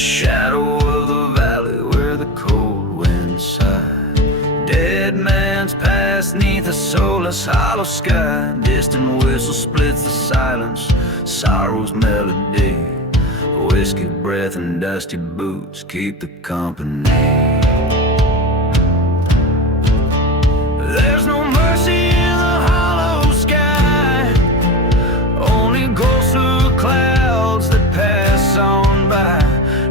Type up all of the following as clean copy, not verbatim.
shadow of the valley where the cold wind sighed. Dead man's past neath a soulless hollow sky. Distant whistle splits the silence, sorrow's melody. Whiskey breath and dusty boots keep the company. There's no mercy in the hollow sky, only ghostly clouds that pass on by.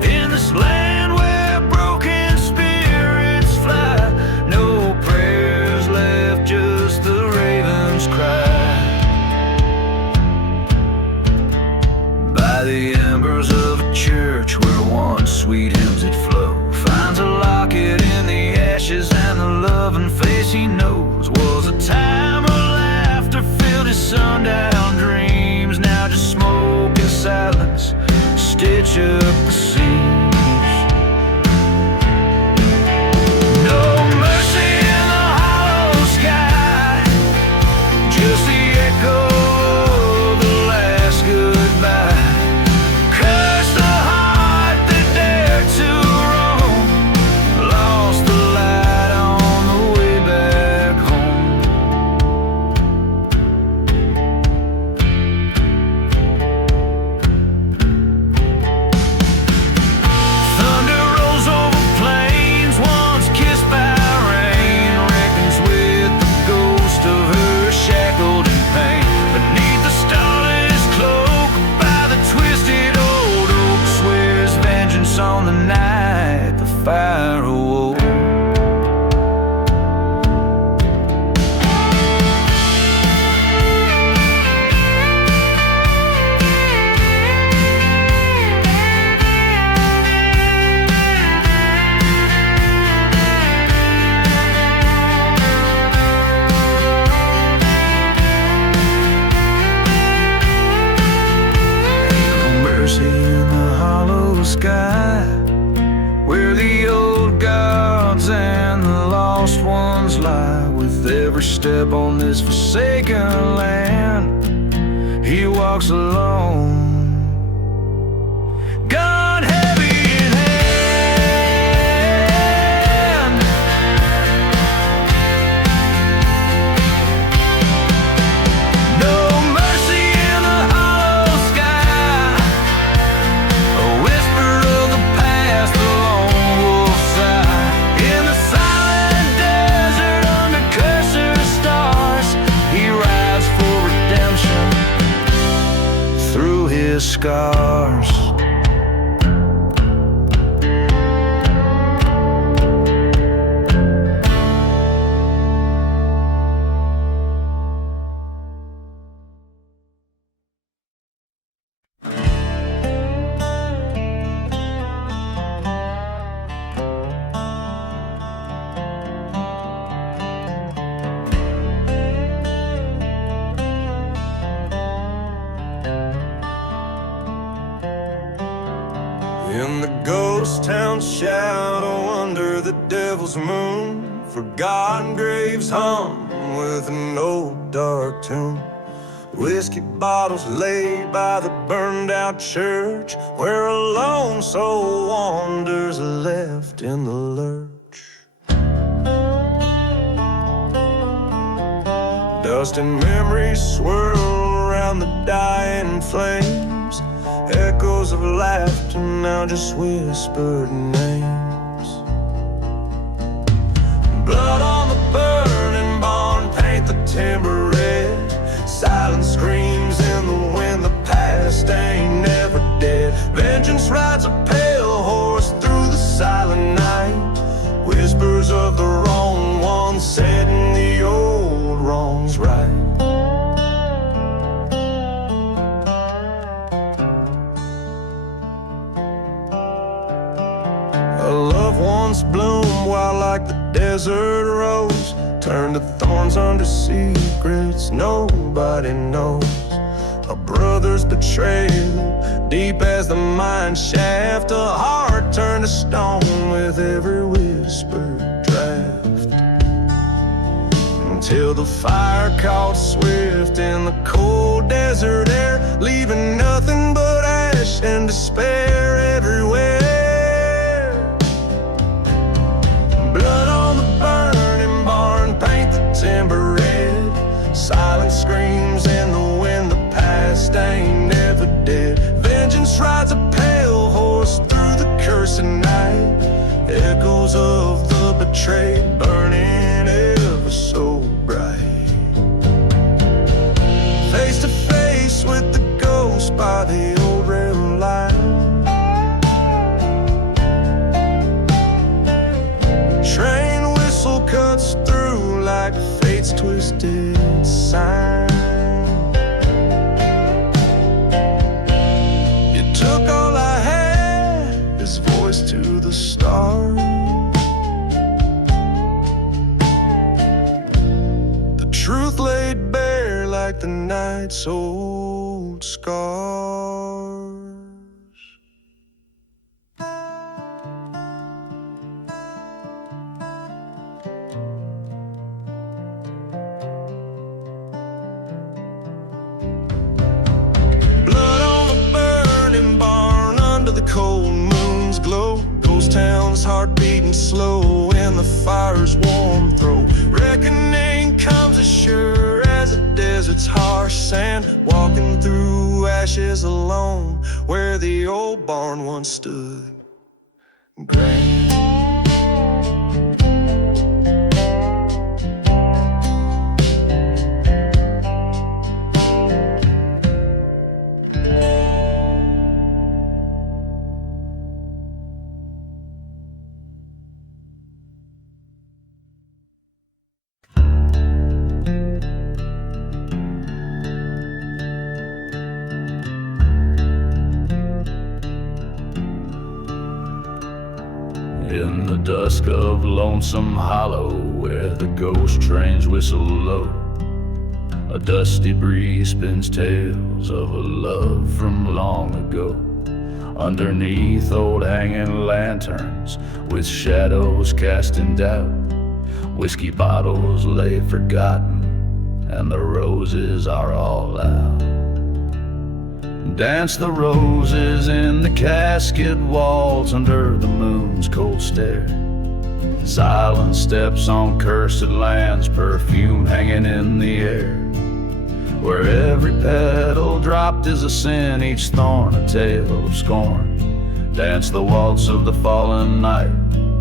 In this land where broken spirits fly, no prayers left, just the raven's cry. By the embers of a church where once sweet hymns had flow, finds a locket in the ashes and the loving face he knows was a time of laughter filled his sundown dreams. Now just smoke and silence stitch up the seams. No mercy in the hollow sky, just the echo of the last goodbye. Curse the heart that dared to roam, lost the light on the way back home. Thunder rolls over plains once kissed by rain, reckons with the ghost of her shackled in pain. Beneath the starless cloak by the twisted old oak, swears vengeance on the night the fire awoke. No mercy in the hollow sky, where the old gods and the lost ones lie. With every step on this forsaken land, he walks alone, gun heavy in hand. No mercy in the hollow sky, a whisper of the past, the lone wolf sigh. In the silent desert under cursor stars, he rides for redemption through his scars. In the ghost town shadow under the devil's moon, forgotten graves hum with an old dark tune. Whiskey bottles laid by the burned out church, where a lone soul wanders left in the lurch. Dust and memories swirl around the dying flames, echoes of laughter now just whispered names. Blood on the burning barn, paint the timber red. Silent screams in the wind, the past ain't never dead. Vengeance rides a pale horse through the silent night. Whispers of the wrong ones setting the old wrongs right. A loved one's bloom, while like the desert rose, turned to thorns under secrets nobody knows. A brother's betrayal, deep as the mine shaft. A heart turned to stone with every whispered draft. Until the fire caught swift in the cold desert air, leaving nothing but ash and despair everywhere. twisted sign. You took all I had, his voice to the stars. The truth laid bare like the night's old scars. Cold moon's glow, ghost town's heart beating slow in the fire's warm throat. Reckoning comes as sure as the desert's harsh sand, walking through ashes alone where the old barn once stood grand. In the dusk of Lonesome Hollow, where the ghost trains whistle low, a dusty breeze spins tales of a love from long ago. Underneath old hanging lanterns, with shadows casting doubt, whiskey bottles lay forgotten, and the roses are all out. Dance the roses in the casket walls under the moon's cold stare. Silent steps on cursed lands, perfume hanging in the air. Where every petal dropped is a sin, each thorn a tale of scorn. Dance the waltz of the fallen night,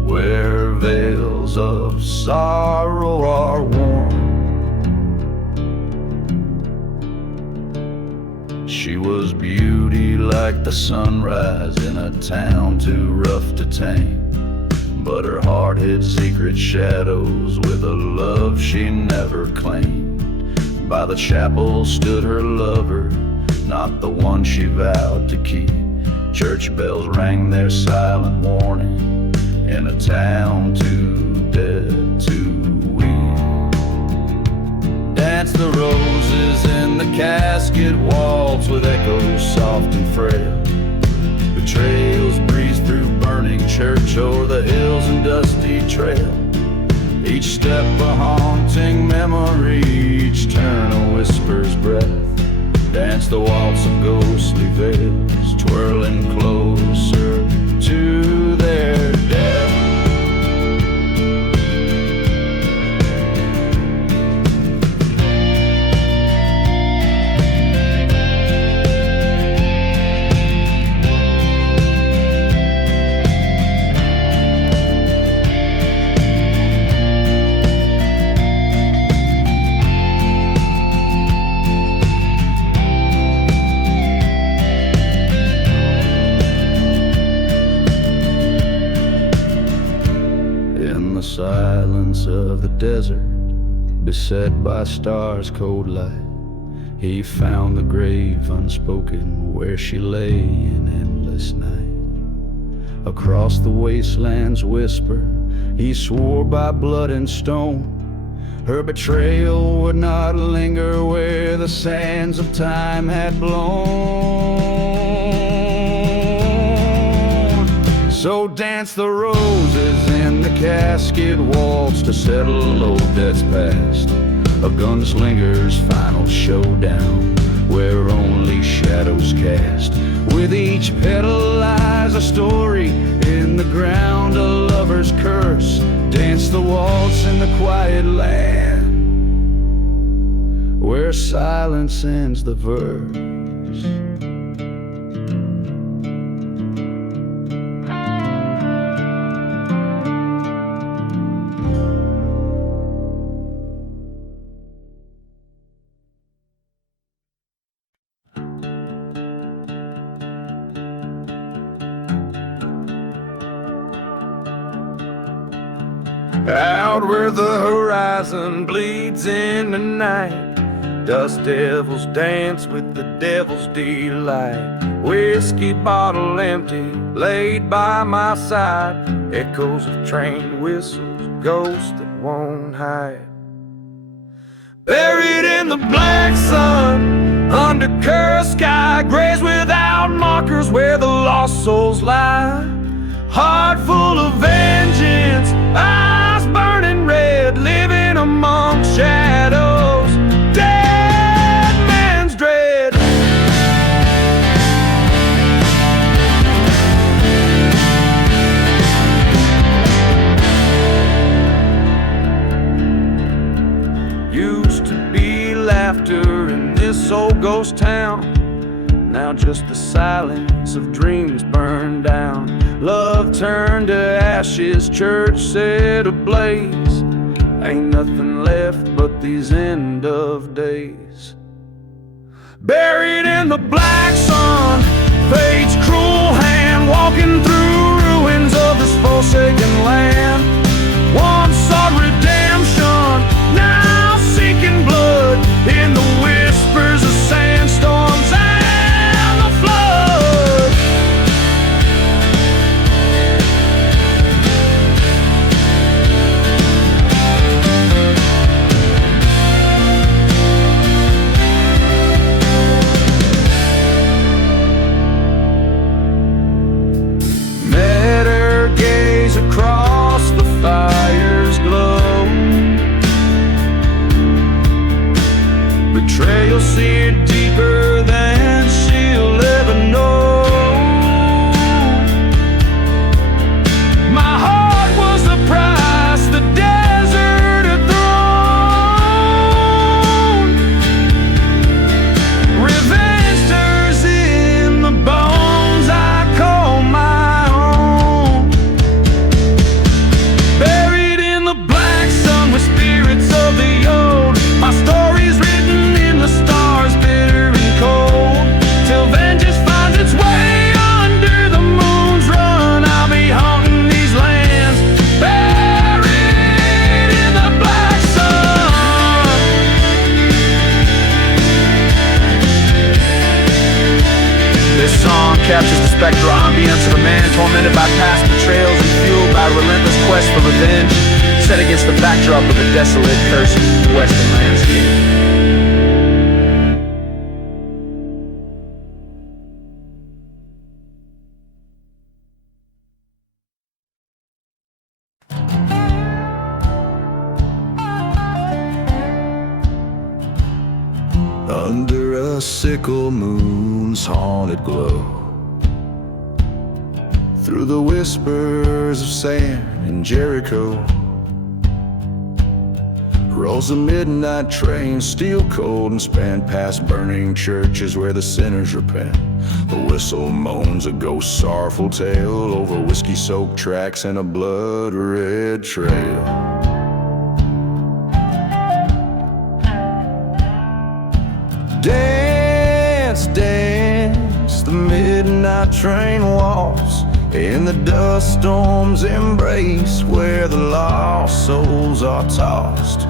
where veils of sorrow are worn. She was beauty like the sunrise in a town too rough to tame, but her heart hid secret shadows with a love she never claimed. By the chapel stood her lover, not the one she vowed to keep. Church bells rang their silent warning in a town too dead to weep. Dance the roses in the casket waltz with echoes soft and frail. Betrayals breeze through burning church o'er the hills and dusty trail. Each step a haunting memory, each turn a whisper's breath. Dance the waltz of ghostly veils, twirling closer to their death. Silence of the desert, beset by stars' cold light, he found the grave unspoken where she lay in endless night. Across the wasteland's whisper, he swore by blood and stone, her betrayal would not linger where the sands of time had blown. So dance the roses in the casket waltz to settle old debts past, a gunslinger's final showdown where only shadows cast. With each petal lies a story in the ground, a lover's curse. Dance the waltz in the quiet land where silence ends the verse. Out where the horizon bleeds in the night, dust devils dance with the devil's delight. Whiskey bottle empty, laid by my side. Echoes of train whistles, ghosts that won't hide. Buried in the black sun, under cursed sky, graves without markers where the lost souls lie. Heart full of vengeance, eyes burning red, living among shadows, dead man's dread. Used to be laughter in this old ghost town, now just the silence of dreams burned down. Love turned to ashes, church set ablaze. Ain't nothing left but these end of days. Buried in the black sun, fate's cruel hand, walking through ruins of this forsaken land. Once sought redemption, now seeking blood in the whispers of sandstorms and the flood. Met her gaze across the fire's glow. Betrayal seared deeper than she'll ever know. My heart was the price the desert had thrown. Revenge stirs in the bones I call my own. Buried in the black sun with spirits of the old. My story's written in the stars, bitter and cold. Till vengeance finds its way under the moon's run, I'll be haunting these lands, buried in the black sun. This song captures the spectral ambience of a man tormented by past betrayals and fueled by a relentless quest for revenge, set against the backdrop of a desolate, cursed western landscape. Under a sickle moon's haunted glow, through the whispers of sand and Jericho, rolls a midnight train, steel cold and span past burning churches where the sinners repent. The whistle moans a ghost sorrowful tale over whiskey-soaked tracks and a blood-red trail. Dance, dance, the midnight train walks in the dust storm's embrace where the lost souls are tossed.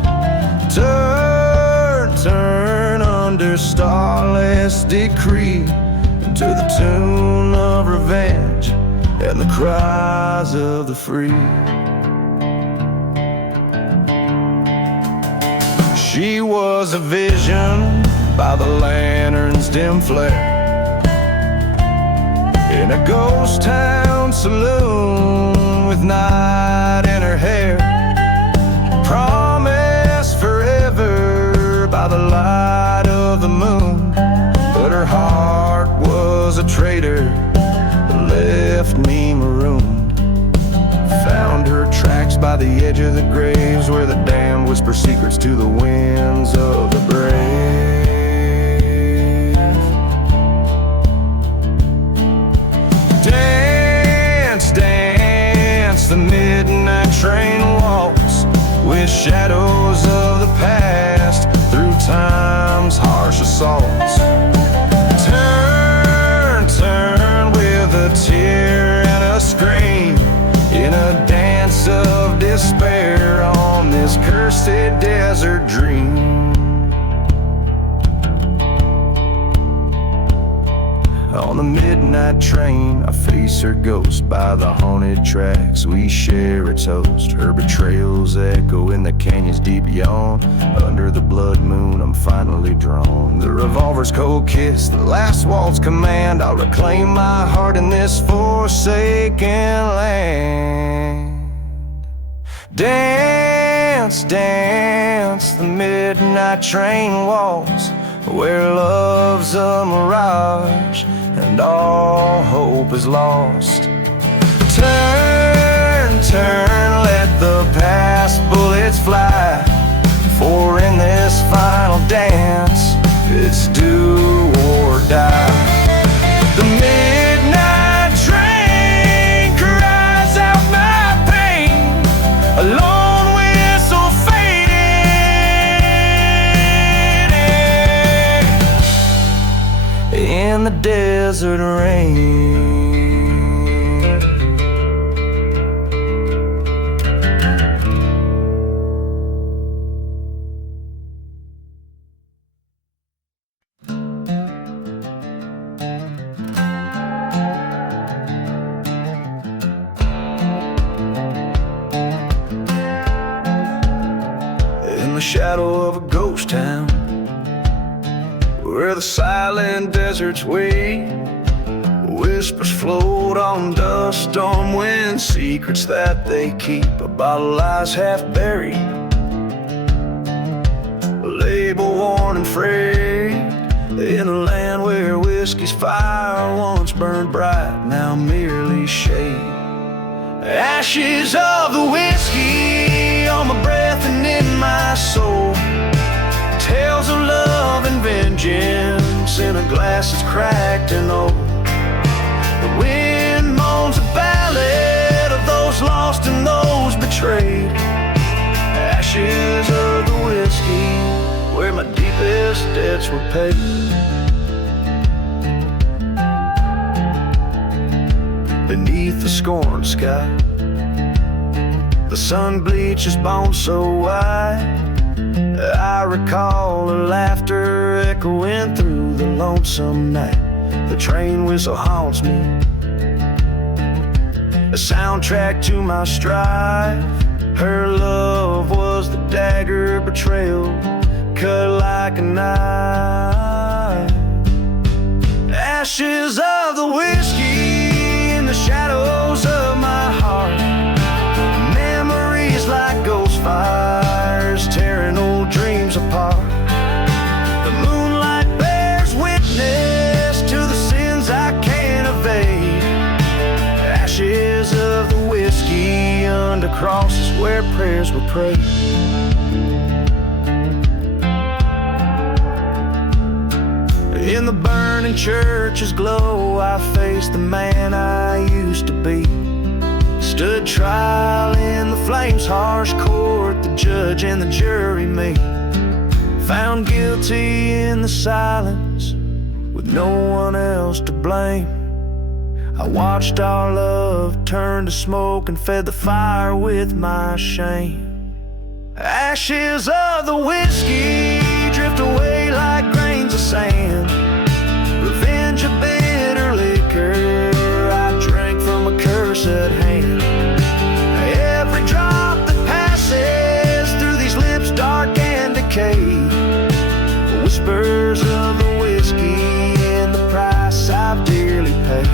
Turn, turn under starless decree to the tune of revenge and the cries of the free. She was a vision by the lantern's dim flare in a ghost town saloon with night in her hair. Promised forever by the light of the moon, but her heart was a traitor that left me marooned. Found her tracks by the edge of the graves where the damned whisper secrets to the winds of the brave. Dance, dance, the midnight train walks with shadows of the past through time's harsh assaults. Turn, turn with a tear and a scream in a dance of despair midnight train, I face her ghost by the haunted tracks. We share a toast, her betrayals echo in the canyon's deep yawn. Under the blood moon, I'm finally drawn. The revolver's cold kiss, the last waltz command. I'll reclaim my heart in this forsaken land. Dance, dance, the midnight train waltz, where love's a mirage and all hope is lost. Turn, turn, let the past bullets fly, for in this final dance, it's do or die. The midnight train cries out my pain, a lone whistle fading in the desert rain. In the shadow of a ghost town, where the silent deserts wait, whispers float on dust storm wind, secrets that they keep. A bottle lies half buried, a label worn and frayed, in a land where whiskey's fire once burned bright, now merely shade. Ashes of the whiskey on my breath and in my soul, tales of love and vengeance in a glass that's cracked and old. The wind moans a ballad of those lost and those betrayed. Ashes of the whiskey, where my deepest debts were paid. Beneath the scorned sky, the sun bleaches bones so white. I recall her laughter echoing through the lonesome night. The train whistle haunts me, a soundtrack to my strife. Her love was the dagger betrayal, cut like a knife. Ashes of the whiskey in the shadows of my heart, memories like ghost fires tearing old dreams apart. The moonlight bears witness to the sins I can't evade. Ashes of the whiskey under crosses where prayers were prayed. In the burning church's glow, I faced the man I used to be. Stood trial in the flames' harsh court, the judge and the jury me. Found guilty in the silence, with no one else to blame. I watched our love turn to smoke and fed the fire with my shame. Ashes of the whiskey drift away like grains of sand. Revenge a bitter liquor I drank from a cursed hand. Every drop that passes through these lips dark and decayed, whispers of the whiskey and the price I've dearly paid.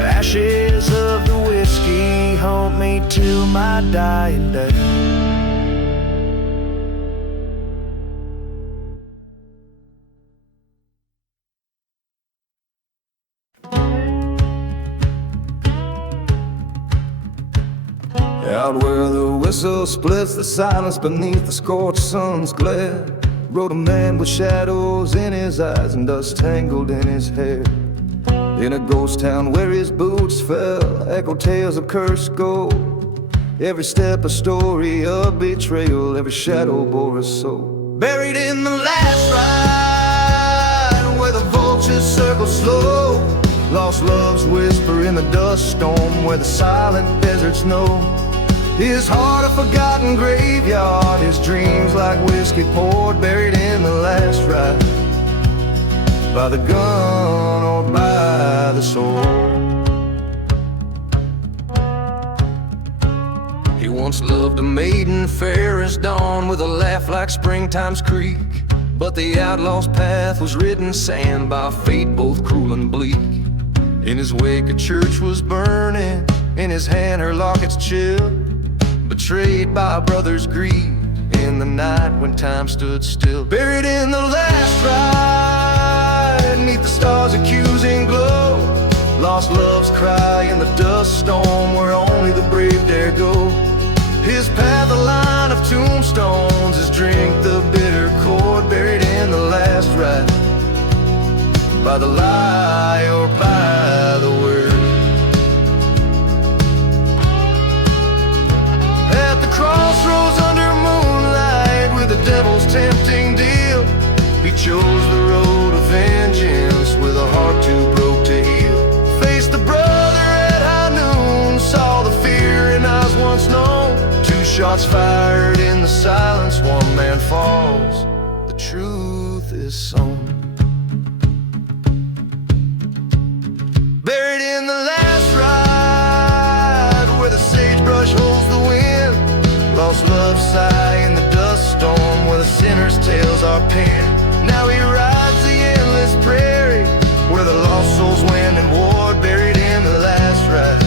Ashes of the whiskey haunt me till my dying day. Out where the whistle splits the silence beneath the scorched sun's glare, rode a man with shadows in his eyes and dust tangled in his hair. In a ghost town where his boots fell, echo tales of cursed gold. Every step a story of betrayal, every shadow bore a soul. Buried in the last ride, where the vultures circle slow, lost loves whisper in the dust storm, where the silent deserts know. His heart a forgotten graveyard, his dreams like whiskey poured, buried in the last ride. by the gun or by the sword. He once loved a maiden fair as dawn, with a laugh like springtime's creek. But the outlaw's path was written sand by fate both cruel and bleak. In his wake a church was burning, in his hand her lockets chill, betrayed by a brother's greed in the night when time stood still. Buried in the last ride, neath the stars' accusing glow, lost love's cry in the dust storm where only the brave dare go. His path a line of tombstones, his drink the bitter cord, buried in the last ride, by the lie or by the word. At the crossroads under moonlight, with the devil's tempting deal, he chose the road of vengeance with a heart too broke to heal. Faced the brother at high noon, saw the fear in eyes once known. Two shots fired in the silence, one man falls, the truth is sown. Buried in the last ride, where the sagebrush holds the wind, lost love's sigh in the dust storm where the sinner's tales are penned. Now he rides the endless prairie, where the lost souls went and war, buried in the last ride,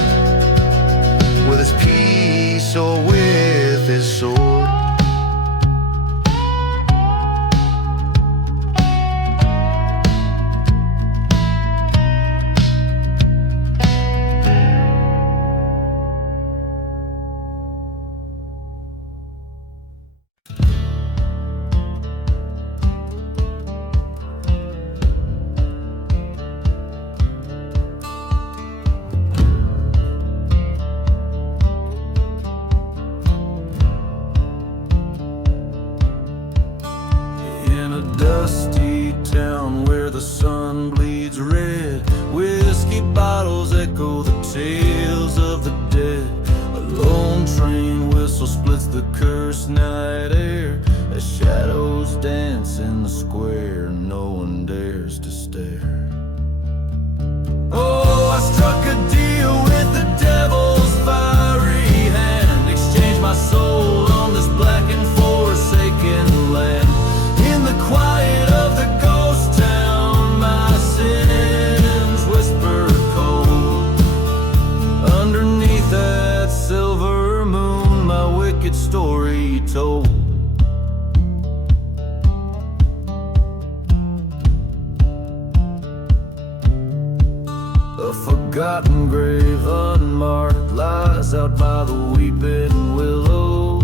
with his peace or with his sword. Dusty town where the sun bleeds red, whiskey bottles echo the tales of the dead. A lone train whistle splits the cursed night air, as shadows dance in the square, no one dares to stare. Oh, I struck a deal with the devil's fiery hand, exchanged my soul on this black and forsaken land. In the quiet of the ghost town, my sins whisper cold. Underneath that silver moon, my wicked story told. A forgotten grave unmarked lies out by the weeping willow.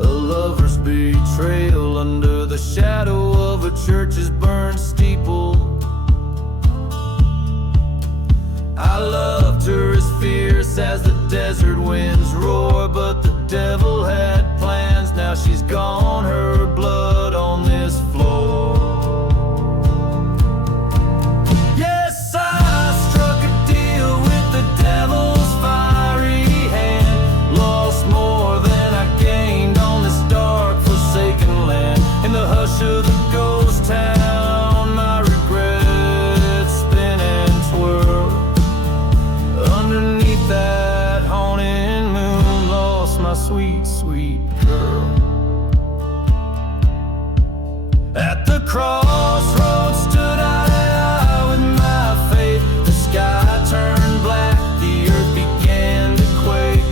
A lover's betrayal under the shadow of a church's burned steeple. I loved her as fierce as the desert winds roar, but the devil had plans, now she's gone, her blood on this floor. Yes, I struck a deal with the devil's fiery hand, lost more than I gained on this dark forsaken land. In the hush of the ghost town, my regrets spin and twirl. Underneath that haunted moon, lost my sweet, sweet girl. At the crossroads stood I with my faith. The sky turned black, the earth began to quake.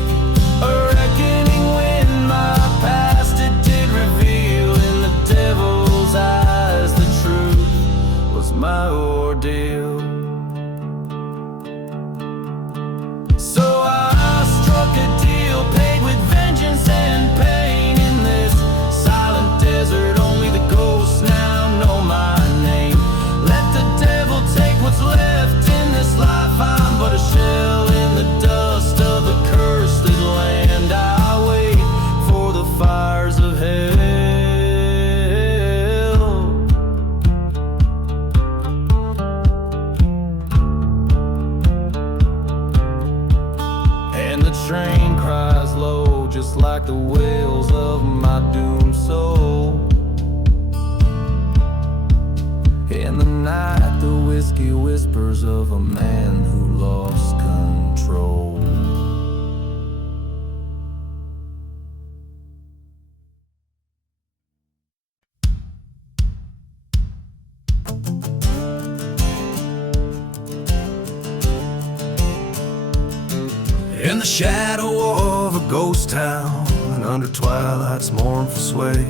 A reckoning when my past it did reveal. In the devil's eyes the truth was my ordeal. So I struck a deal, paid with vengeance and pain. In this silent desert, only the ghosts now know my name. Let the devil take what's left in this life, I'm but a shell in the dust of the cursed land. I wait for the fires of hell. And the train cries low, just like the wails of my doomed soul. In the night, the whiskey whispers of a man who lost control. In the shadow of a ghost town, and under twilight's mournful sway,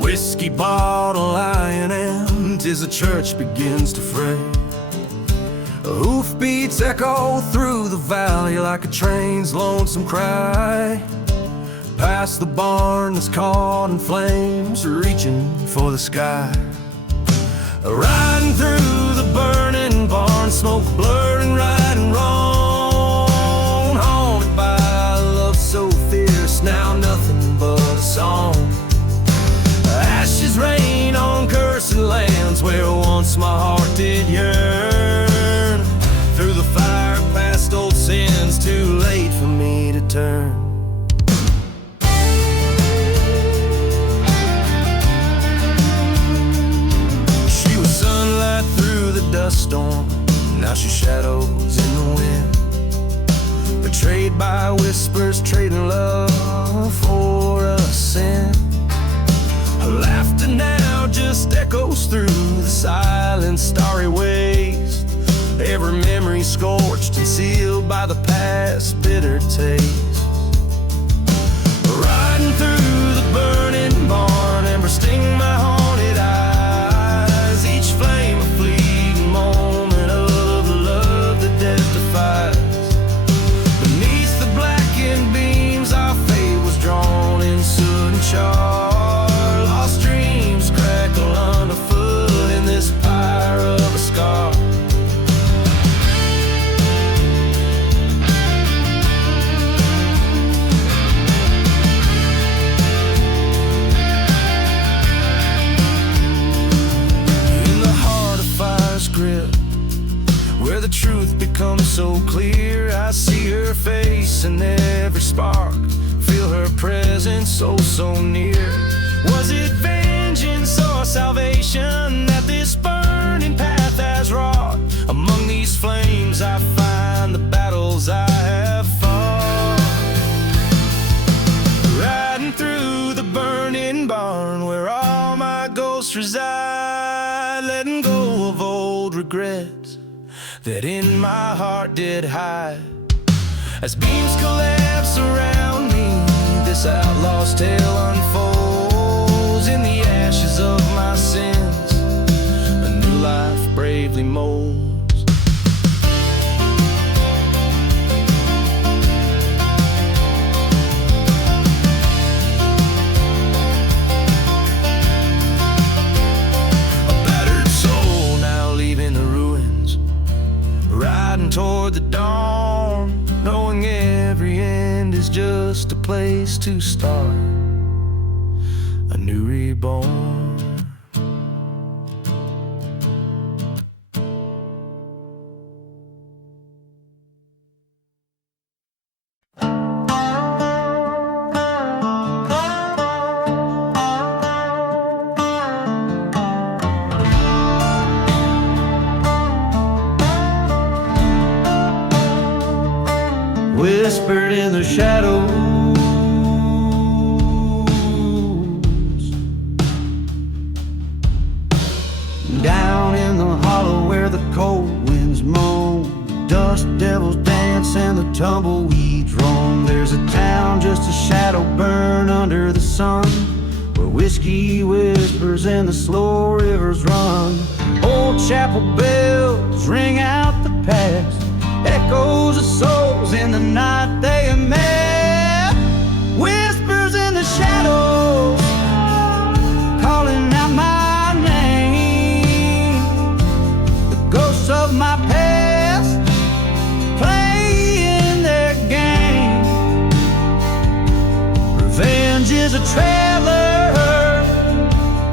whiskey bottle lying and 'tis the church begins to fray. Hoofbeats echo through the valley like a train's lonesome cry. Past the barn that's caught in flames, reaching for the sky. Riding through the burning barn, smoke blurring right and wrong. Haunted by love so fierce, now nothing but a song. Ashes rain on cursed lands where once my heart did yearn. Through the fire past old sins, too late for me to turn. She was sunlight through the dust storm, now she's shadows in the wind. Betrayed by whispers, trading love for a sin. Her laughter now just echoes through the silent starry waste. Every memory scorched and sealed by the past bitter taste. Riding through the burning barn, embers sting my haunted eyes. Each flame a fleeting moment of the love that death defies. Beneath the blackened beams, our fate was drawn in soot and char. Dreams crackle underfoot in this pyre of a scar. In the heart of fire's grip, where the truth becomes so clear, I see her face in every spark, feel her presence so near. Was it vengeance or salvation that this burning path has wrought? Among these flames I find the battles I have fought. Riding through the burning barn where all my ghosts reside, letting go of old regrets that in my heart did hide. As beams collapse around me, this outlaw's tale unfolds. In the ashes of my sins, a new life bravely molds. A battered soul now leaving the ruins, riding toward the dawn, knowing every end is just a place to start. A new reborn. Whispered in the shadows, down in the hollow where the cold winds moan, dust devils dance and the tumbleweeds roam. There's a town, just a shadow burn under the sun, where whiskey whispers and the slow rivers run. Old chapel bells ring out the past, echoes of souls in the night they have met. Whispers in the shadows, calling out my name. The ghosts of my past playing their game. Revenge is a traveler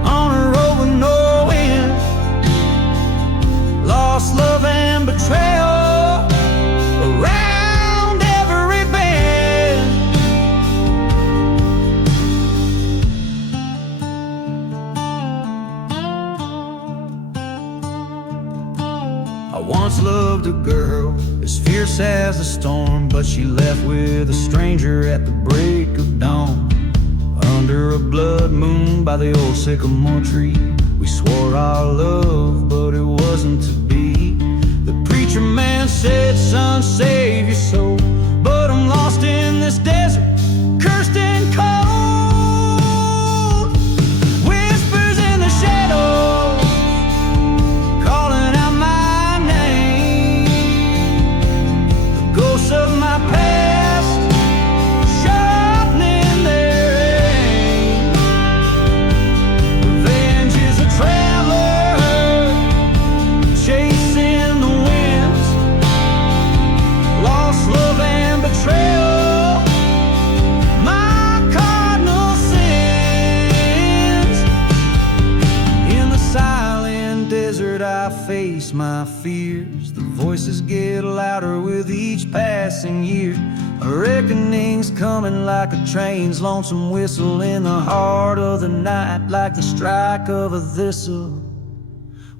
on a road with no end. Lost love and betrayal around every bend. once loved a girl as fierce as the storm, but she left with a stranger at the break of dawn. Under a blood moon by the old sycamore tree, we swore our love, but it wasn't to be. The preacher man said, son, save your soul, but I'm lost in this desert, cursed and cold. Whispers in the shadows, calling out my name. The ghosts of my past, sharpening their aim. Revenge is a traveler, chasing the winds. Lost love and betrayal, my cardinal sins. In the silent desert I face my fears. The voices get louder with each passing year. A reckoning's coming like a train's lonesome whistle in the heart of the night, like the strike of a thistle.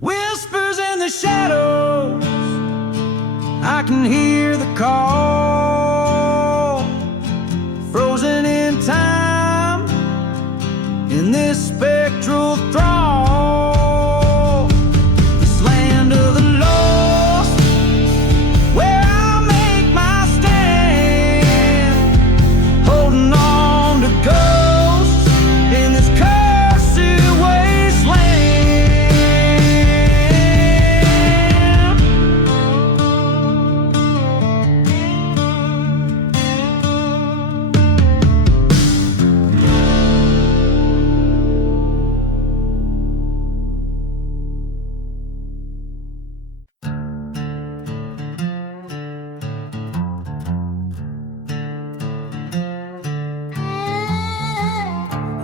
Whispers in the shadows, I can hear the call. Frozen in time, in this spectral thrall. This land of the lost, where I make my stand. Holding on to ghosts in this cursed wasteland.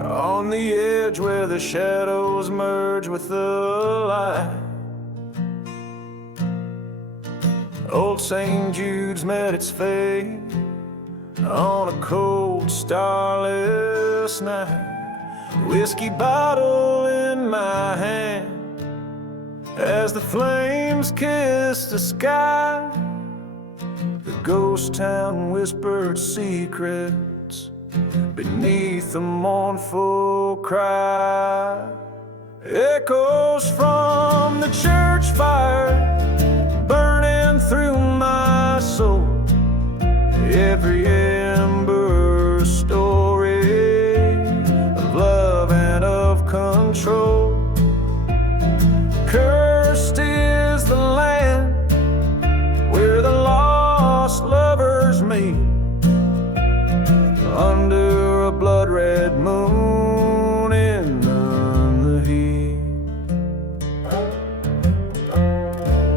On the edge where the shadows merge with the light, old St. Jude's met its fate on a cold, starless night. Whiskey bottle in my hand as the flames kiss the sky. The ghost town whispered secrets beneath a mournful cry. Echoes from the church fire burning through my soul. Every ember a story of love and of control. Cursed is the land where the lost lovers meet, under a blood-red moon in the heat.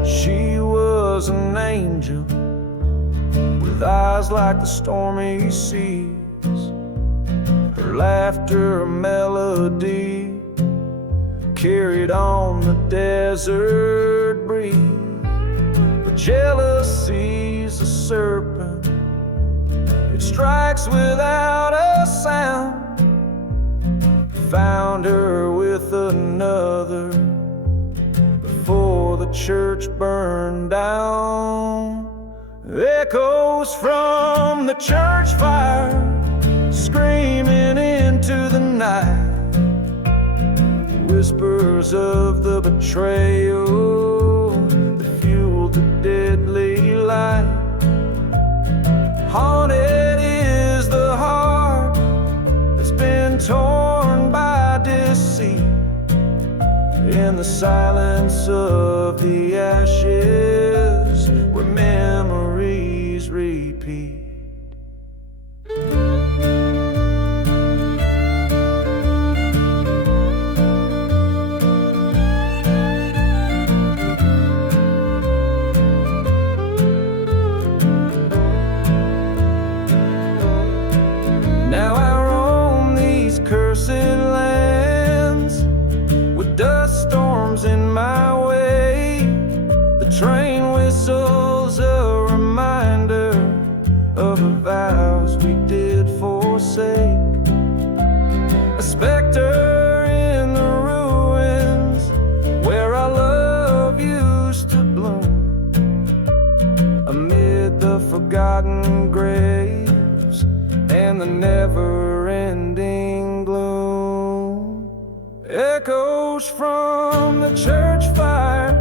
She was an angel with eyes like the stormy seas, her laughter a melody carried on the desert breeze. But jealousy's a serpent, it strikes without a sound. Found her with another before the church burned down. Echoes from the church fire screaming into the night. Whispers of the betrayal that fueled the deadly light. Haunted is the heart that's been torn by deceit. In the silence of the ashes where memories repeat. Now I roam these cursed lands with dust storms in my way. The train whistles a reminder of the vows we did forsake. A specter in the ruins where our love used to bloom. forgotten graves and the never-ending gloom. Echoes from the church fire,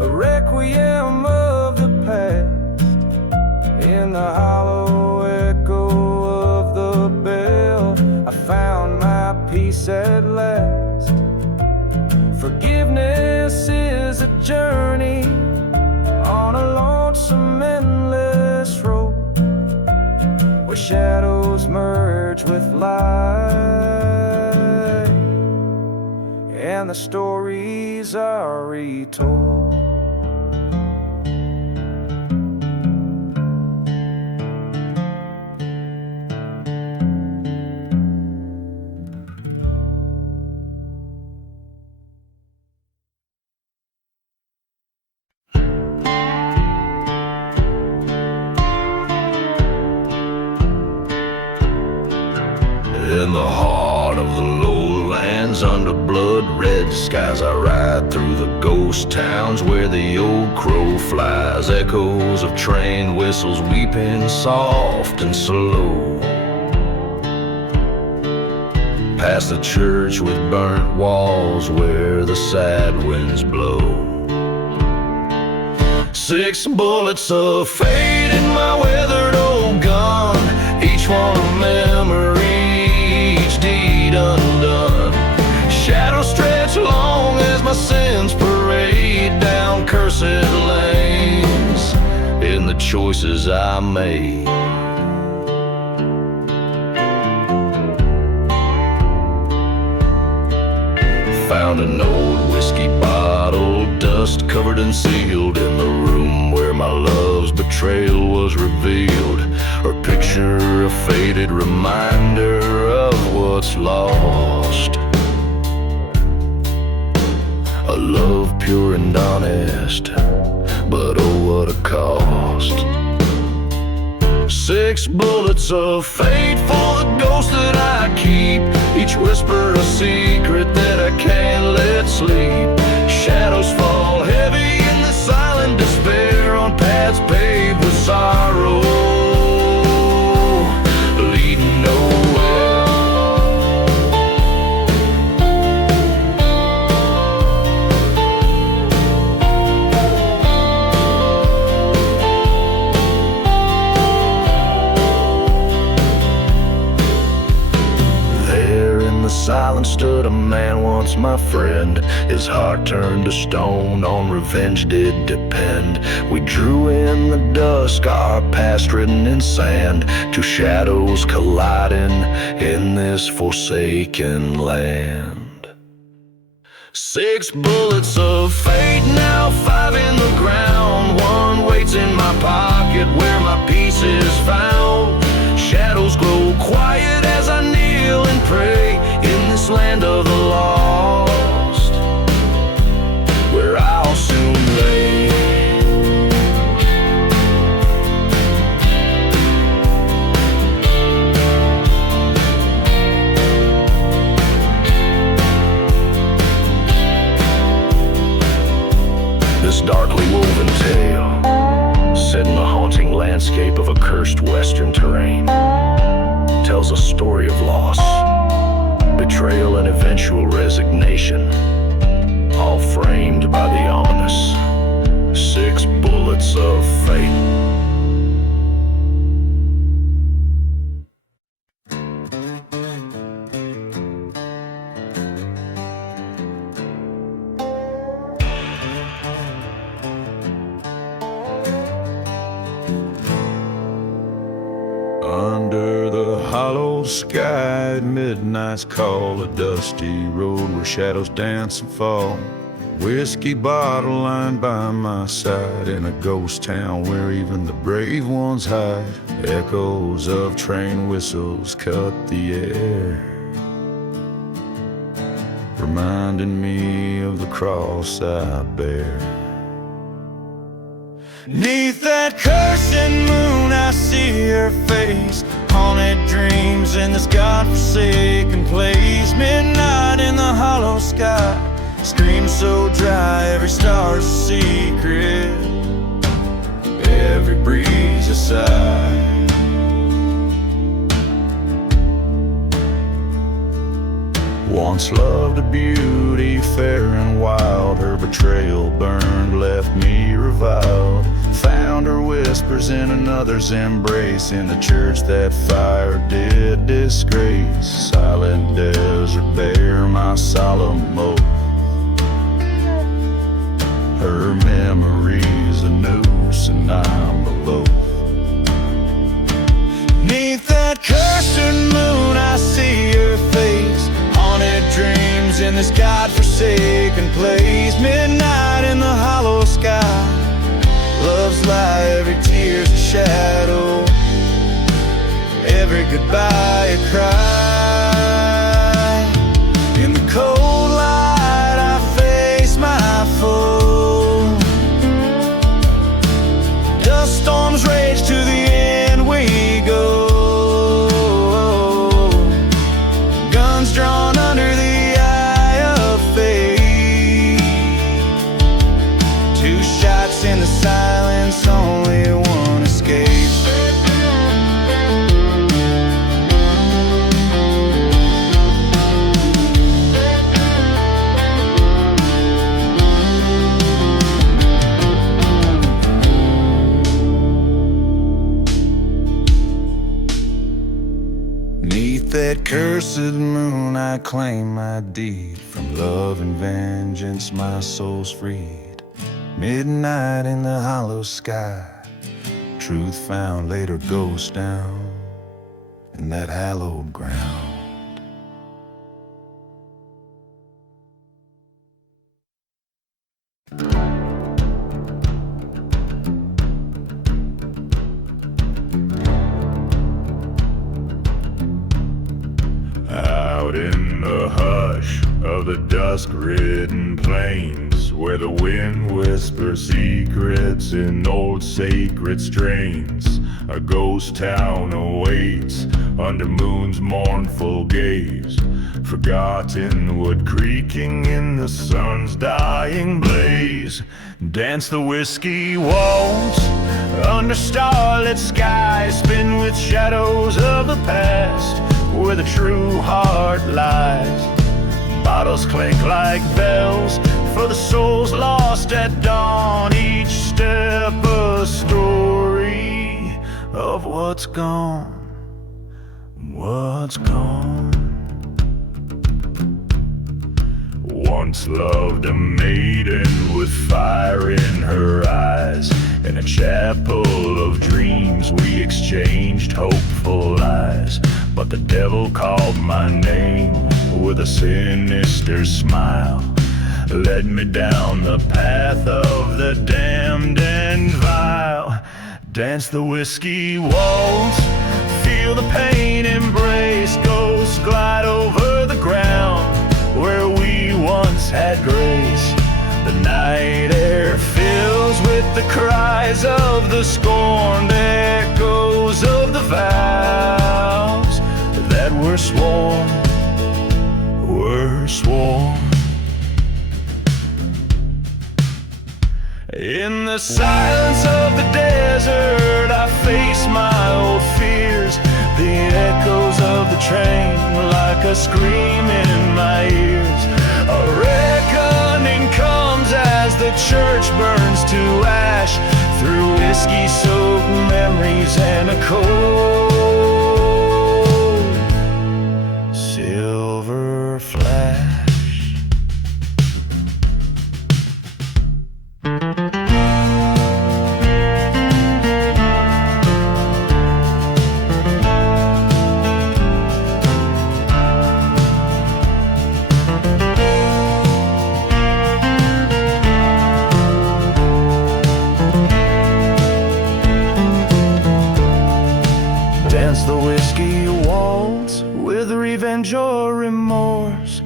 a requiem of the past, in the hollow echo of the bell I found my peace at last. Forgiveness is a journey on a lonesome, endless road, where shadows merge with light and the stories are retold. In the heart of the lowlands, under blood-red skies, I ride through the ghost towns where the old crow flies. Echoes of train whistles weeping soft and slow, past the church with burnt walls where the sad winds blow. 6 bullets of fate in my weathered old gun, each one a memory, deed undone. Shadows stretch long as my sins parade down cursed lanes in the choices I made. Found an old whiskey bottle, dust covered and sealed, in the room where my love's betrayal was revealed. Her picture, a faded reminder of what's lost. A love pure and honest, but oh what a cost. 6 bullets of fate for the ghost that I keep, each whisper a secret that I can't let sleep. Shadows fall heavy in the silent despair on paths paved with sorrow, leading nowhere. Silence stood a man once my friend, his heart turned to stone, on revenge did depend. We drew in the dusk, our past written in sand, 2 shadows colliding in this forsaken land. 6 bullets of fate, now 5 in the ground, 1 waits in my pocket where my peace is found. Shadows grow quiet as I kneel and pray in this land of the lost, where I'll soon lay. This darkly woven tale, set in the haunting landscape of a cursed western terrain, tells a story of loss, betrayal and eventual resignation, all framed by the ominous 6 bullets of fate. Under the hollow sky at midnight's call, a dusty road where shadows dance and fall. Whiskey bottle lying by my side, in a ghost town where even the brave ones hide. Echoes of train whistles cut the air, reminding me of the cross I bear. 'Neath that cursing moon I see her face, haunted dreams in this godforsaken place. Midnight in the hollow sky, scream so dry, every star's a secret. Every breeze aside. Once loved a beauty fair and wild, her betrayal burned, left me reviled. Found her whispers in another's embrace, in the church that fire did disgrace. Silent desert bear my solemn oath, her memory's a noose and I'm below. Neath that cursed moon I see her face, haunted dreams in this God-forsaken place. Midnight in the hollow sky, love's lie, every tear's a shadow, every goodbye a cry. In the cold light I face my foe, dust storms rage, to the end we go. Guns drawn under the eye of fate, two shots in the silence, only one escapes. Neath that cursed moon I claim my deed, from love and vengeance my soul's freed. Midnight in the hollow sky, truth found, later ghost down in that hallowed ground. Out in the hush of the dusk-ridden plains, where the wind whispers secrets in old sacred strains, a ghost town awaits under moon's mournful gaze. Forgotten wood creaking in the sun's dying blaze. Dance the whiskey waltz under starlit skies, spin with shadows of the past, where the true heart lies. Bottles clink like bells for the souls lost at dawn, each step a story of what's gone, what's gone. Once loved a maiden with fire in her eyes, in a chapel of dreams we exchanged hopeful lies. But the devil called my name with a sinister smile, led me down the path of the damned and vile. Dance the whiskey waltz, feel the pain embrace, ghosts glide over the ground where we once had grace. The night air fills with the cries of the scorned, echoes of the vows that were sworn, were sworn. In the silence of the desert I face my old fears, the echoes of the train like a scream in my ears. A reckoning comes as the church burns to ash, through whiskey-soaked memories and a cold silver flash. The whiskey waltz with revenge or remorse,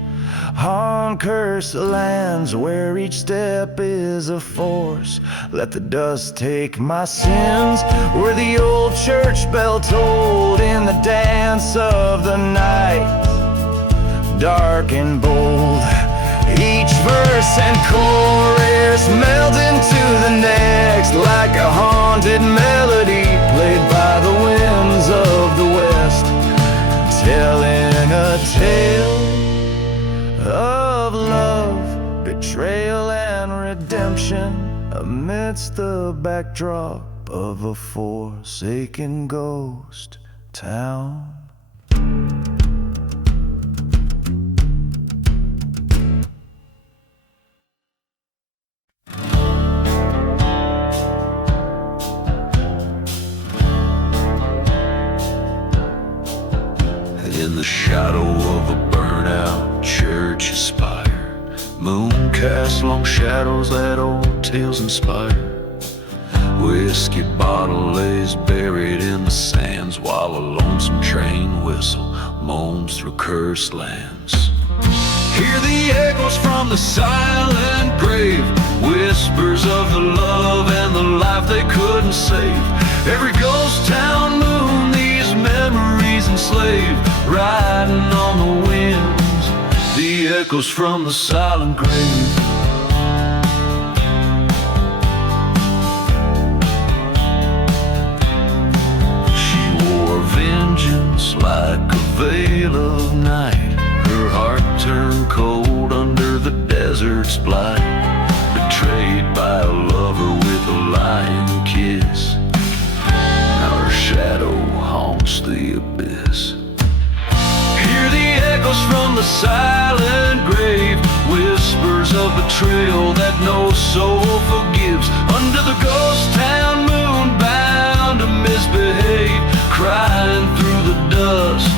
haunt curse the lands where each step is a force. Let the dust take my sins where the old church bell tolled, in the dance of the night, dark and bold. Each verse and chorus meld into the next, like a haunted melody played by the winds of the west, telling a tale of love, betrayal, and redemption amidst the backdrop of a forsaken ghost town. In the shadow of a burnout church spire, moon casts long shadows that old tales inspire. Whiskey bottle lays buried in the sands, while a lonesome train whistle moans through cursed lands. Hear the echoes from the silent grave, whispers of the love and the life they couldn't save. Every ghost town moon these memories enslave, riding on the winds, the echoes from the silent grave. She wore vengeance like a veil of night, her heart turned cold under the desert's blight, betrayed by a lover with a lying kiss. Now her shadow haunts the abyss. Hear the echoes from the silent grave, whispers of betrayal that no soul forgives. Under the ghost town moon, bound to misbehave, crying through the dust,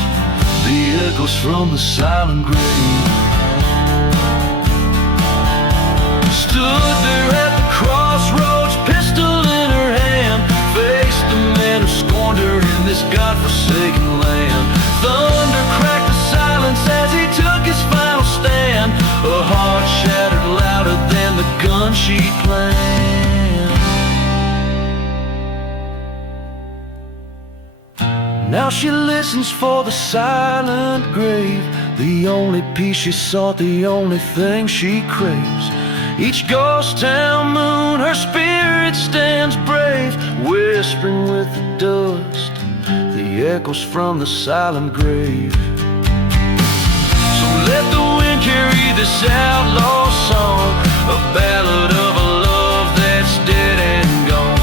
the echoes from the silent grave. Stood there at the crossroads, pistol in her hand, faced the man who scorned her in this godforsaken land. Thunder cracked the silence as he took his final stand, a heart shattered louder than the gun she planned. Now she listens for the silent grave, the only peace she sought, the only thing she craves. Each ghost town moon, her spirit stands brave, whispering with the dust, the echoes from the silent grave. So let the wind carry this outlaw song, a ballad of a love that's dead and gone.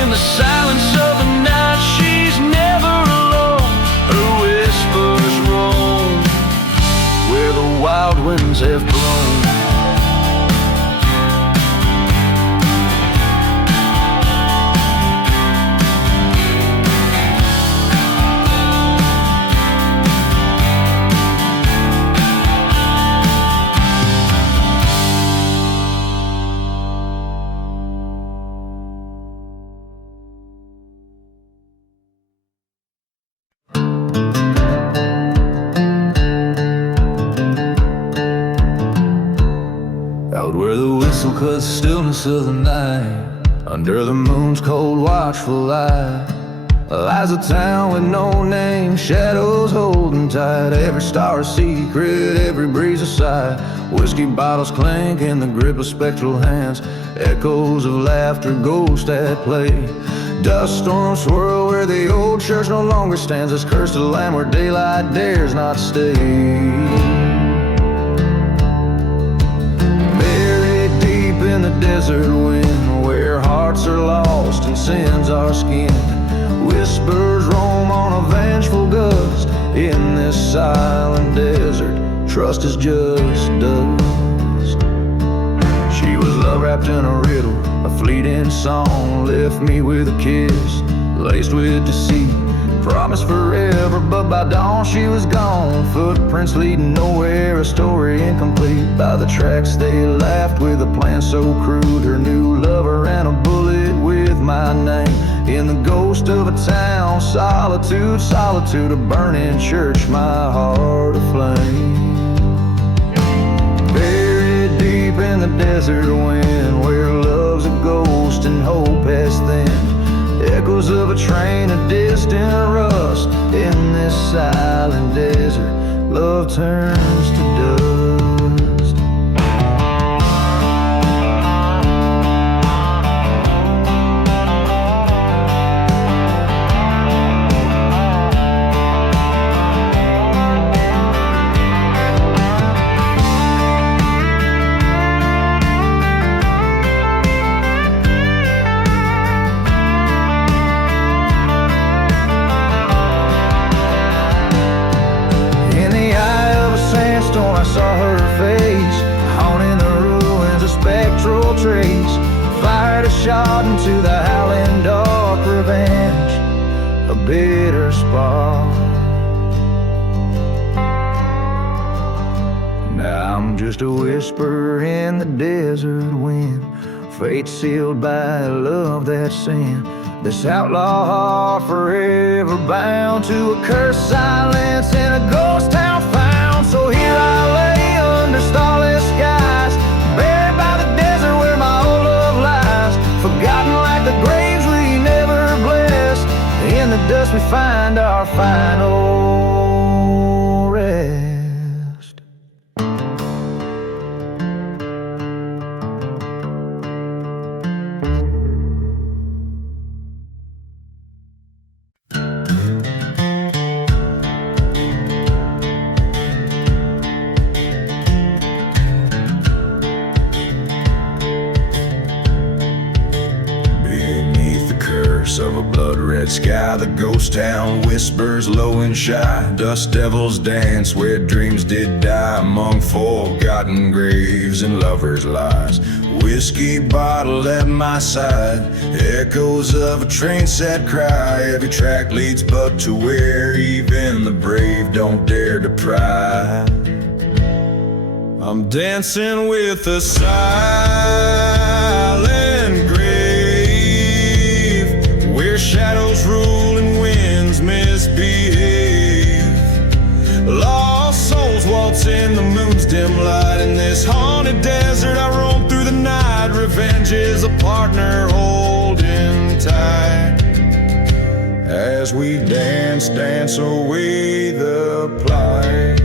In the silence of the night, she's never alone, her whispers roam where the wild winds have blown. Where the whistle cuts the stillness of the night, under the moon's cold watchful eye, lies a town with no name, shadows holding tight, every star a secret, every breeze a sigh. Whiskey bottles clink in the grip of spectral hands, echoes of laughter, ghosts at play. Dust storms swirl where the old church no longer stands, as cursed a land where daylight dares not stay. In the desert wind, where hearts are lost and sins are skinned, whispers roam on a vengeful gust. In this silent desert, trust is just dust. She was love wrapped in a riddle, a fleeting song, left me with a kiss laced with deceit. Promised forever, but by dawn she was gone. Footprints leading nowhere, a story incomplete. By the tracks they laughed with a plan so crude. Her new lover and a bullet with my name. In the ghost of a town, solitude, solitude, a burning church, my heart aflame. Buried deep in the desert wind, where love's a ghost and hope has thinned. Echoes of a train, a distant rust. In this silent desert, love turns to dust. I saw her face, haunting the ruins, a spectral trace. Fired a shot into the howling dark, revenge, a bitter spark. Now I'm just a whisper in the desert wind, fate sealed by a love that's sin. This outlaw heart forever bound to a cursed silence in a ghost town found. So here I lay under starless skies, buried by the desert where my old love lies, forgotten like the graves we never blessed. In the dust we find our final rest. Of a blood-red sky, the ghost town whispers low and shy. Dust devils dance where dreams did die, among forgotten graves and lovers' lies. Whiskey bottle at my side, echoes of a train set cry. Every track leads but to where even the brave don't dare to pry. I'm dancing with a silent grave, where shadows rule and winds misbehave. Lost souls waltz in the moon's dim light. In this haunted desert I roam through the night. Revenge is a partner holding tight. As we dance, dance away the plight.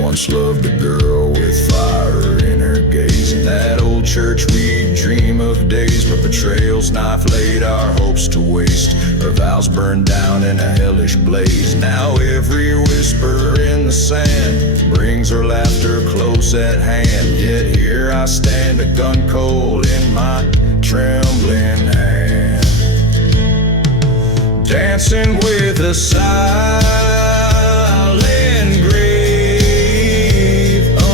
Once loved a girl with fire in her gaze. In that old church we'd dream of days, but betrayal's knife laid our hopes to waste. Her vows burned down in a hellish blaze. Now every whisper in the sand brings her laughter close at hand. Yet here I stand, a gun cold in my trembling hand, dancing with a silent grave,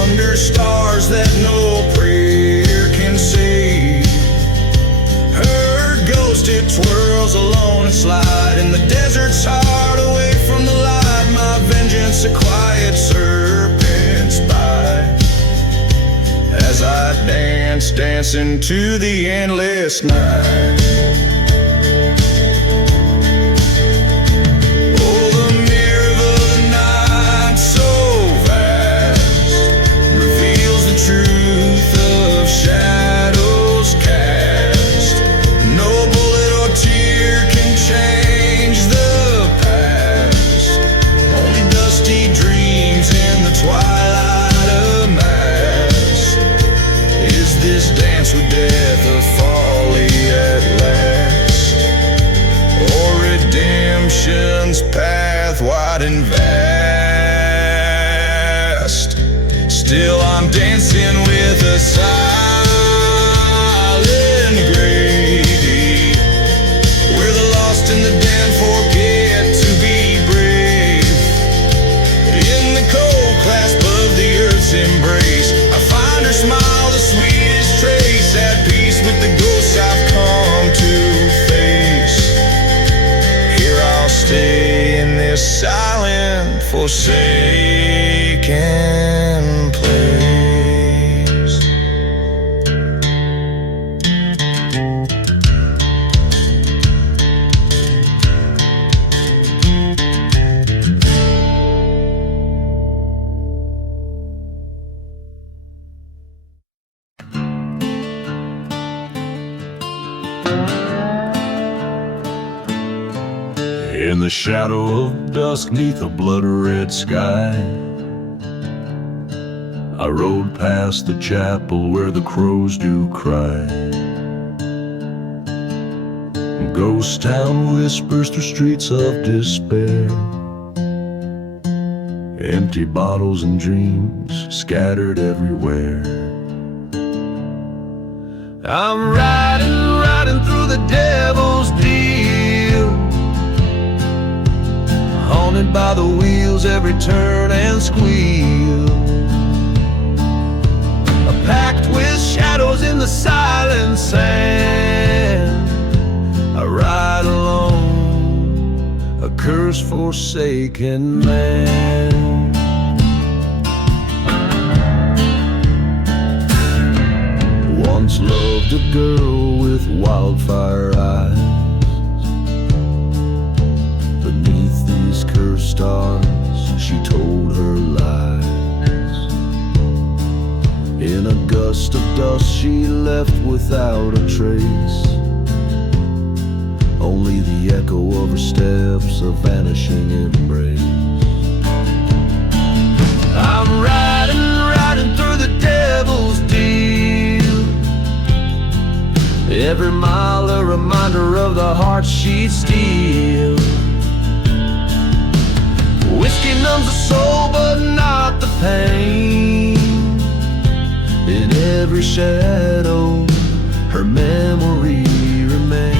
under stars that no prayer can save. Her ghost, it twirls alone and slide in the desert's heart, away from the light. My vengeance, a quiet serpent's bite, as I dance, dance into the endless night. Truth of shadows cast, no bullet or tear can change the past. Only dusty dreams in the twilight of mass. Is this dance with death a folly at last, or redemption's path wide and vast? Still I'm dancing with a silent grave, where the lost and the damned forget to be brave. In the cold clasp of the earth's embrace, I find her smile, the sweetest trace, at peace with the ghosts I've come to face. Here I'll stay in this silent, forsaken place. In the shadow of dusk, 'neath a blood-red sky, I rode past the chapel where the crows do cry. Ghost town whispers through streets of despair, empty bottles and dreams scattered everywhere. I'm riding through the devil's deal, haunted haunted by the wheels, every turn and squeal. A pact with shadows in the silent sand. I ride alone, a cursed, forsaken man. Once loved a girl with wildfire eyes. Beneath these cursed stars, she told her lies. In a gust of dust she left without a trace. Only the echo of her steps, a vanishing embrace. I'm riding through the devil's deal. Every mile a reminder of the heart she'd steal. Whiskey numbs the soul, but not the pain. In every shadow, her memory remains.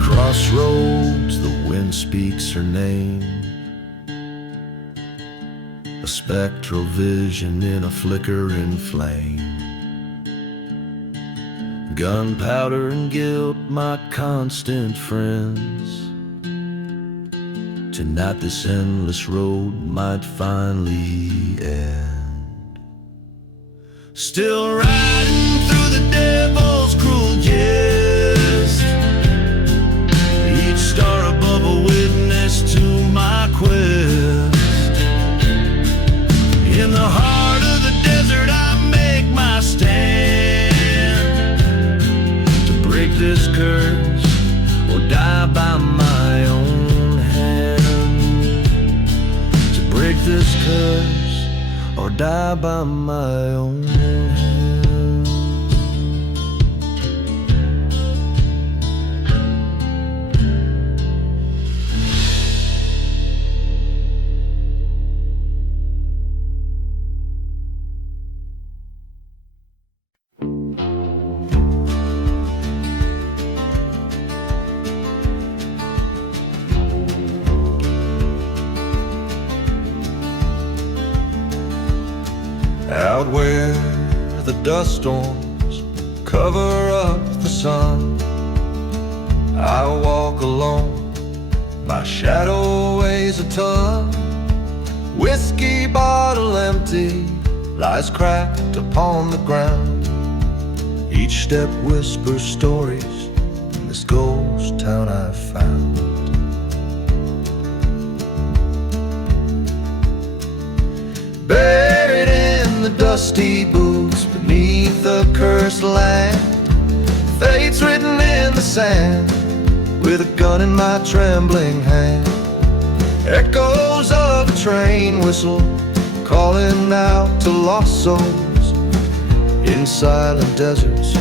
Crossroads, the wind speaks her name. A spectral vision in a flickering flame. Gunpowder and guilt, my constant friends. Tonight this endless road might finally end. Still riding through the devil's cruel jest. Each star above a witness to my quest. In the heart of the desert I make my stand. To break this curse or die by my own hand. To break this curse or die by my own hand. Out where the dust storms cover up the sun, I walk alone, my shadow weighs a ton. Whiskey bottle empty lies cracked upon the ground. Each step whispers stories in this ghost town I've found. Buried in the dusty boots beneath the cursed land, fate's written in the sand, with a gun in my trembling hand. Echoes of a train whistle calling out to lost souls in silent deserts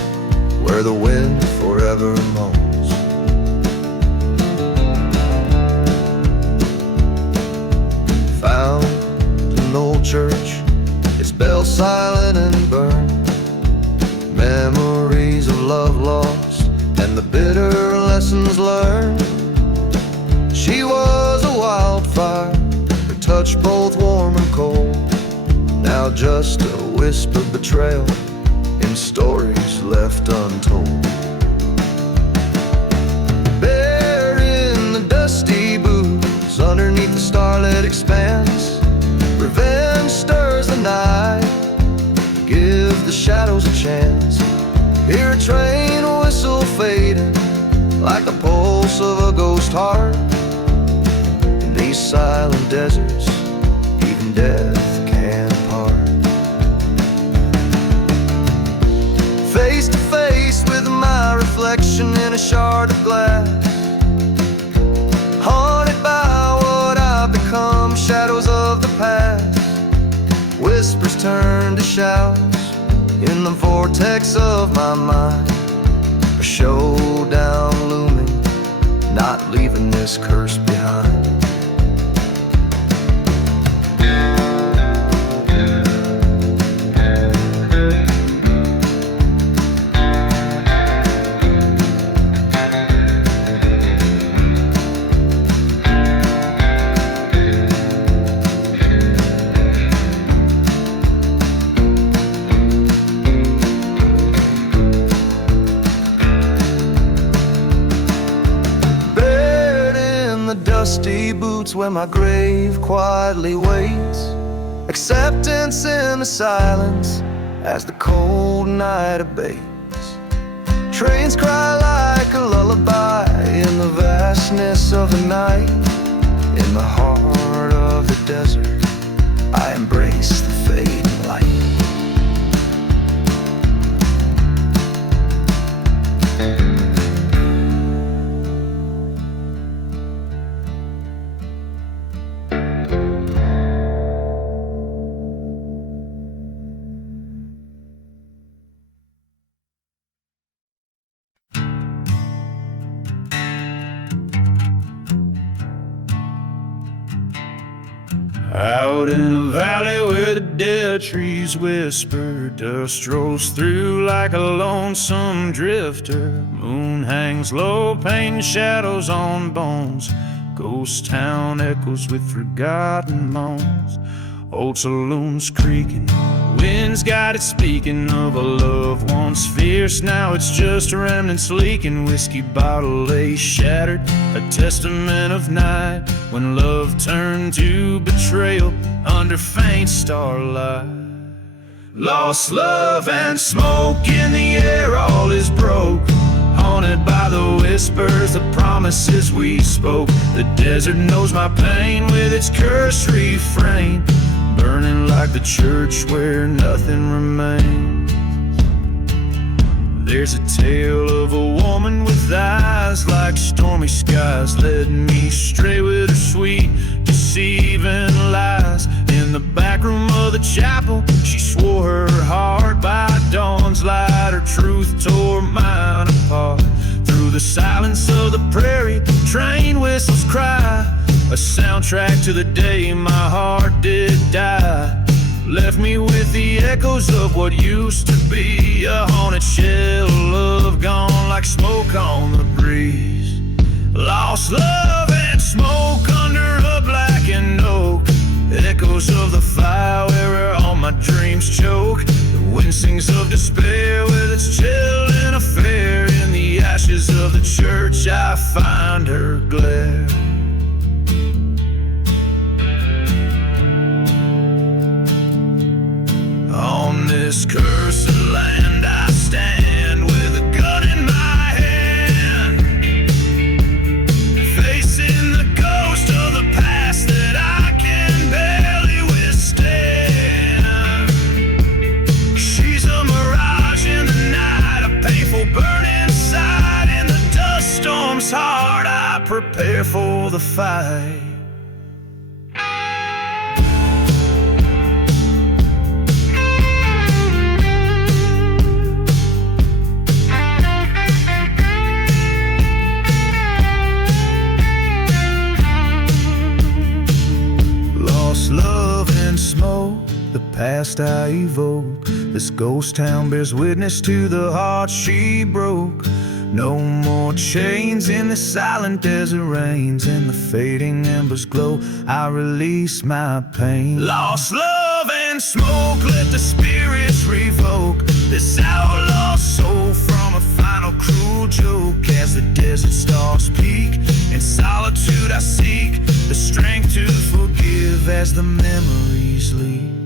where the wind forever moans. Found an old church, its bell silent and burned. Memories of love lost and the bitter lessons learned. She was a wildfire, her touch both warm and cold. Now just a whispered betrayal in stories left untold. Bare in the dusty boots underneath the starlit expanse, revenge stirs the night, give the shadows a chance. Hear a train whistle fading like the pulse of a ghost heart. In these silent deserts, even death can't part. Face to face with my reflection in a shard of glass, haunted by what I've become, shadows of the past. whispers turn to shouts in the vortex of my mind. A showdown looming, not leaving this curse behind. Dusty boots where my grave quietly waits. Acceptance in the silence as the cold night abates. Trains cry like a lullaby in the vastness of the night. In the heart of the desert, I embrace the fading light. Out in a valley where the dead trees whisper, dust rolls through like a lonesome drifter. Moon hangs low, painting shadows on bones. Ghost town echoes with forgotten moans. Old saloons creaking, wind's got it speaking of a love once fierce. Now it's just remnants leaking. Whiskey bottle lay shattered, a testament of night when love turned to betrayal under faint starlight. Lost love and smoke in the air, all is broke. Haunted by the whispers, the promises we spoke. The desert knows my pain with its cursed refrain, burning like the church where nothing remains. There's a tale of a woman with eyes like stormy skies, led me stray with her sweet, deceiving lies. In the back room of the chapel, she swore her heart by dawn's light. Her truth tore mine apart. Through the silence of the prairie, train whistles cry, a soundtrack to the day my heart did die. Left me with the echoes of what used to be a haunted shell of gone like smoke on the breeze. Lost love and smoke under a blackened oak, echoes of the fire where all my dreams choke. The wind sings of despair with its chilling affair. In the ashes of the church I find her glare. On this cursed land I stand with a gun in my hand, facing the ghost of the past that I can barely withstand. She's a mirage in the night, a painful burn inside. In the dust storm's heart I prepare for the fight. Love and smoke, the past I evoke. This ghost town bears witness to the heart she broke. No more chains in the silent desert rains. In the fading embers glow, I release my pain. Lost love and smoke, let the spirits revoke this outlaw soul from a final cruel joke. As the desert stars peak, in solitude I seek the strength to forgive as the memories leak.